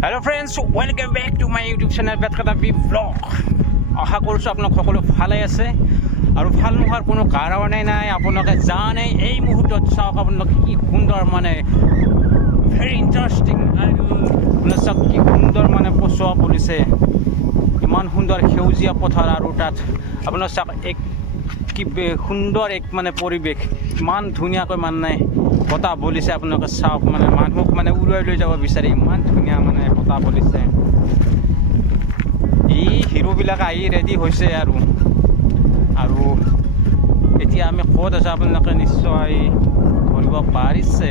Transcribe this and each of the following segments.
Hello friends, welcome back to my YouTube channel Betkata B Vlog. আশা কৰিছোঁ আপোনালোক সকলো ভালে আছে আৰু ভাল নোহোৱাৰ কোনো কাৰণেই নাই। আপোনালোকে জানে এই মুহূৰ্তত চাওক আপোনালোকে কি সুন্দৰ মানে ভেৰি ইণ্টাৰেষ্টিং আৰু চাওক কি সুন্দৰ মানে পচোৱা পৰিছে, ইমান সুন্দৰ সেউজীয়া পথাৰ আৰু তাত আপোনাৰ চাওক এক কি সুন্দৰ এক মানে পৰিৱেশ, ইমান ধুনীয়াকৈ মানে বতাহ বলিছে। আপোনালোকে চাওক মানে মানুহক মানে উৰুৱাই লৈ যাব বিচাৰি ইমান ধুনীয়া মানে বতাহ বলিছে। এই হিৰোবিলাক আহি ৰেডি হৈছে আৰু এতিয়া আমি ক'ত আছোঁ আপোনালোকে নিশ্চয় ধৰিব পাৰিছে।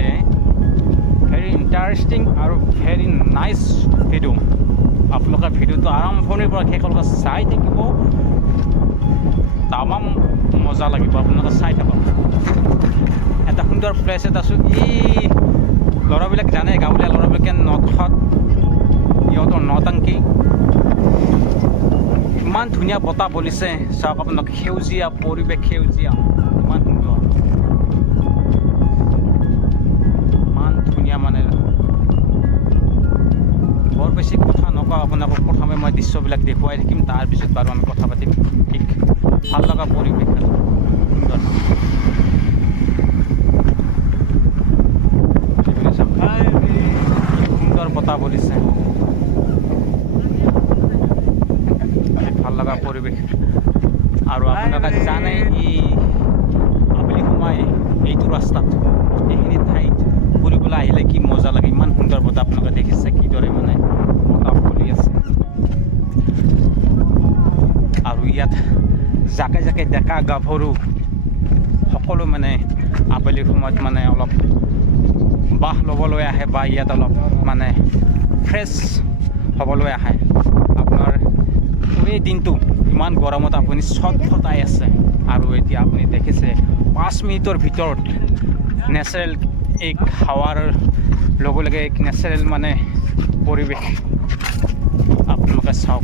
ভেৰি ইণ্টাৰেষ্টিং আৰু ভেৰি নাইচ ভিডিঅ'। আপোনালোকে ভিডিঅ'টো আৰম্ভণিৰ পৰা শেষলৈকে চাই থাকিব, তামাম মজা লাগিব। আপোনালোকে চাই থাকক। এটা সুন্দৰ প্লেচ এটা আছোঁ। এই ল'ৰাবিলাক জানে, গাঁৱলীয়া ল'ৰাবিলাকে নদত সিহঁতৰ নটাংকি ইমান ধুনীয়া বতাহ বলিছে। চাওক আপোনালোকে সেউজীয়া পৰিৱেশ, সেউজীয়া ইমান সুন্দৰ, ইমান ধুনীয়া মানে বৰ বেছি কথা নকওঁ আপোনালোকক। প্ৰথমে মই দৃশ্যবিলাক দেখুৱাই থাকিম, তাৰপিছত বাৰু আমি কথা পাতিম। ঠিক ভাল লগা পৰিৱেশ আৰু সুন্দৰ সুন্দৰ বতাহ বলিছে, ভাল লগা পৰিৱেশ। আৰু আপোনালোকে জানে এই আবেলি সময় এইটো ৰাস্তাত এইখিনি ঠাইত ফুৰিবলৈ আহিলে কি মজা লাগে। ইমান সুন্দৰ বতাহ আপোনালোকে দেখিছে কিদৰে মানে বতাহ বলি আছে। আৰু ইয়াত জাকে জাকে ডেকা গাভৰু সকলো মানে আবেলি সময়ত মানে অলপ বাহ ল'বলৈ আহে বা ইয়াত অলপ মানে ফ্ৰেছ হ'বলৈ আহে। আপোনাৰ গোটেই দিনটো ইমান গৰমত আপুনি চটফটাই আছে আৰু এতিয়া আপুনি দেখিছে 5 মিনিটৰ ভিতৰত নেচাৰেল এক হাৱাৰ লগে লগে এক নেচাৰেল মানে পৰিৱেশ আপোনালোকে চাওক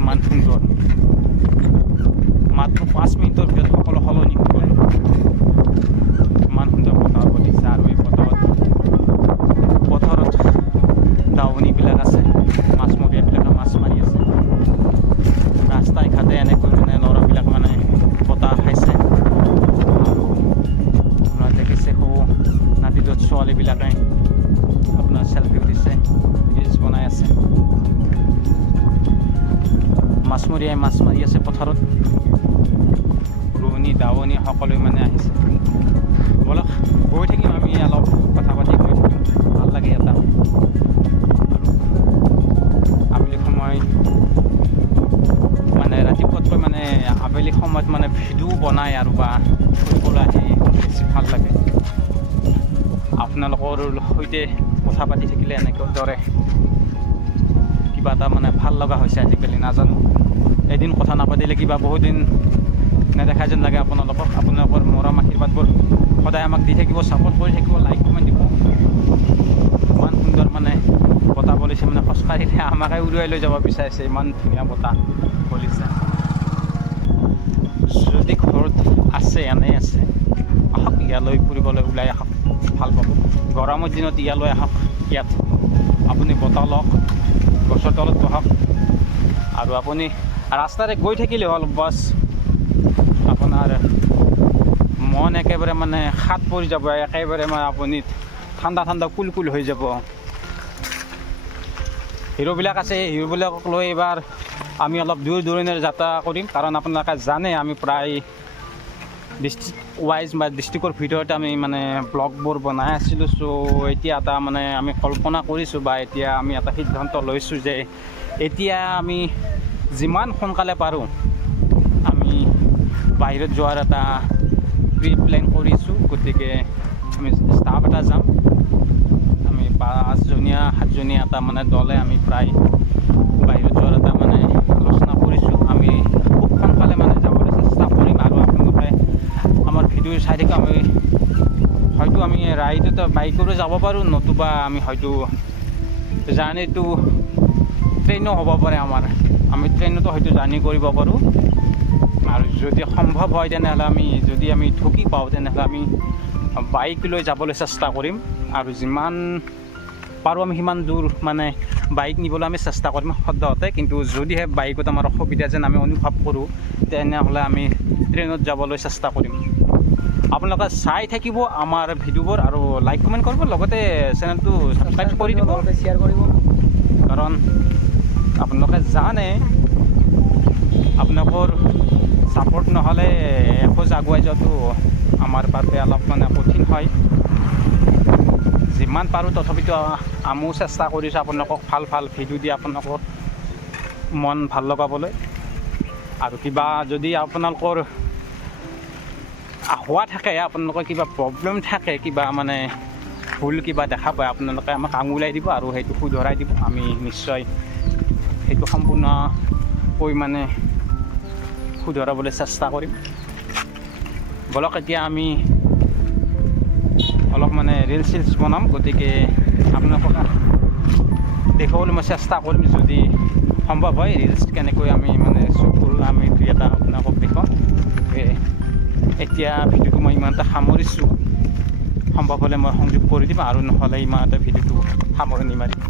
ইমান সুন্দৰ। মাত্ৰ 5 মিনিটৰ ভিতৰত সকলো সলনি হৈ গ'ল। ইমান সুন্দৰ বতাহ বলিছে আৰু এই পথাৰত দাৱনীবিলাক আছে, মাছমৰীয়াবিলাকে মাছ মাৰি আছে। ৰাস্তাই ঘাটে এনেকৈ মানে ল'ৰাবিলাক মানে বতাহ খাইছে। আৰু আপোনাৰ দেখিছে সৌ নাতিটোত ছোৱালীবিলাকে আপোনাৰ চেলফি উঠিছে, ৰিলচ বনাই আছে। মাছমৰীয়াই মাছ মাৰি আছে পথাৰত, ৰোৱনী দাৱনী সকলোৱে মানে আহিছে। বলক গৈ থাকিম, আমি অলপ কথা পাতি গৈ থাকিম, ভাল লাগে এটা। আবেলি সময় মানে ৰাতিপুৱাতকৈ মানে আবেলি সময়ত মানে ভিডিঅ' বনাই আৰু বা ফুৰিবলৈ আহি বেছি ভাল লাগে। আপোনালোকৰ সৈতে কথা পাতি থাকিলে এনেকৈ দৰে কিবা এটা মানে ভাল লগা হৈছে আজিকালি, নাজানো। এদিন কথা নাপাতিলে কিবা বহুত দিন নেদেখা যেন লাগে আপোনালোকক। আপোনালোকৰ মৰম আশীৰ্বাদবোৰ সদায় আমাক দি থাকিব, ছাপোৰ্ট কৰি থাকিব, লাইক কমেণ্ট দিব। ইমান সুন্দৰ মানে বতাহ বলিছে, মানে খোজকাঢ়িলে আমাকে উৰুৱাই লৈ যাব বিচাৰিছে, ইমান ধুনীয়া বতাহ বলিছে। যদি ঘৰত আছে, এনেই আছে, আহক ইয়ালৈ ফুৰিবলৈ ওলাই আহক, ভাল পাব। গৰমৰ দিনত ইয়ালৈ আহক, ইয়াত আপুনি বতাহ লওক, গছৰ তলত বহক আৰু আপুনি ৰাস্তাৰে গৈ থাকিলে হ'ল। বাছ আপোনাৰ মন একেবাৰে মানে শাত পৰি যাব, একেবাৰে মানে আপুনি ঠাণ্ডা ঠাণ্ডা কুল হৈ যাব। হিৰোবিলাক আছে, হিৰোবিলাকক লৈ এইবাৰ আমি অলপ দূৰ দূৰণিৰ যাত্ৰা কৰিম। কাৰণ আপোনালোকে জানে আমি প্ৰায় ডিষ্ট্ৰিক্ট ৱাইজ বা ডিষ্ট্ৰিক্টৰ ভিতৰতে আমি মানে ব্লগবোৰ বনাই আছিলোঁ। চ' এতিয়া এটা মানে আমি কল্পনা কৰিছোঁ বা এতিয়া আমি এটা সিদ্ধান্ত লৈছোঁ যে এতিয়া আমি যিমান সোনকালে পাৰোঁ আমি বাহিৰত যোৱাৰ এটা প্লেন কৰিছোঁ। গতিকে আমি ষ্টাফ এটা যাম, আমি 5জনীয়া 7জনীয়া এটা মানে দলে আমি প্ৰায় বাহিৰত যোৱাৰ এটা মানে আলোচনা কৰিছোঁ। আমি খুব সোনকালে মানে যাবলৈ চেষ্টা কৰিম আৰু আপোনালোকে আমাৰ ভিডিঅ' চাই থাকি আমি হয়তো আমি ৰাইডত বাইকৰো যাব পাৰোঁ, নতুবা আমি হয়তো জাৰ্ণিটো ট্ৰেইনো হ'ব পাৰে আমাৰ। আমি ট্ৰেইনতো হয়তো জাৰ্ণি কৰিব পাৰোঁ। আৰু যদি সম্ভৱ হয় তেনেহ'লে যদি আমি ঢুকি পাওঁ তেনেহ'লে আমি বাইক লৈ যাবলৈ চেষ্টা কৰিম। আৰু যিমান পাৰোঁ আমি সিমান দূৰ মানে বাইক নিবলৈ আমি চেষ্টা কৰিম সদ্যহতে। কিন্তু যদিহে বাইকত আমাৰ অসুবিধা যেন আমি অনুভৱ কৰোঁ তেনেহ'লে আমি ট্ৰেইনত যাবলৈ চেষ্টা কৰিম। আপোনালোকে চাই থাকিব আমাৰ ভিডিঅ'বোৰ আৰু লাইক কমেণ্ট কৰিব, লগতে চেনেলটো ছাবস্ক্ৰাইব কৰি দিব, শ্বেয়াৰ কৰিব। কাৰণ আপোনালোকে জানে আপোনালোকৰ ছাপোৰ্ট নহ'লে এখোজ আগুৱাই যোৱাটো আমাৰ বাবে অলপ মানে কঠিন হয়। যিমান পাৰোঁ তথাপিতো আমিও চেষ্টা কৰিছোঁ আপোনালোকক ভাল ভাল ভিডিঅ' দি আপোনালোকৰ মন ভাল লগাবলৈ। আৰু কিবা যদি আপোনালোকৰ হোৱা থাকে, আপোনালোকৰ কিবা প্ৰব্লেম থাকে, কিবা মানে ভুল কিবা দেখা পায়, আপোনালোকে আমাক আঙুলিয়াই দিব আৰু সেইটো শুধৰাই দিব। আমি নিশ্চয় সেইটো সম্পূৰ্ণকৈ মানে শুধৰাবলৈ চেষ্টা কৰিম। বলক এতিয়া আমি অলপ মানে ৰিলচ চিলচ বনাম, গতিকে আপোনালোকক দেখুৱাবলৈ মই চেষ্টা কৰিম যদি সম্ভৱ হয়। ৰিলচ কেনেকৈ আমি মানে শ্বুট কৰোঁ আমি দুই এটা আপোনালোকক দেখুৱাম। এতিয়া ভিডিঅ'টো মই ইমানটা সামৰিছোঁ, সম্ভৱ হ'লে মই সংযোগ কৰি দিম আৰু নহ'লে ইমানতে ভিডিঅ'টো সামৰণি মাৰিম।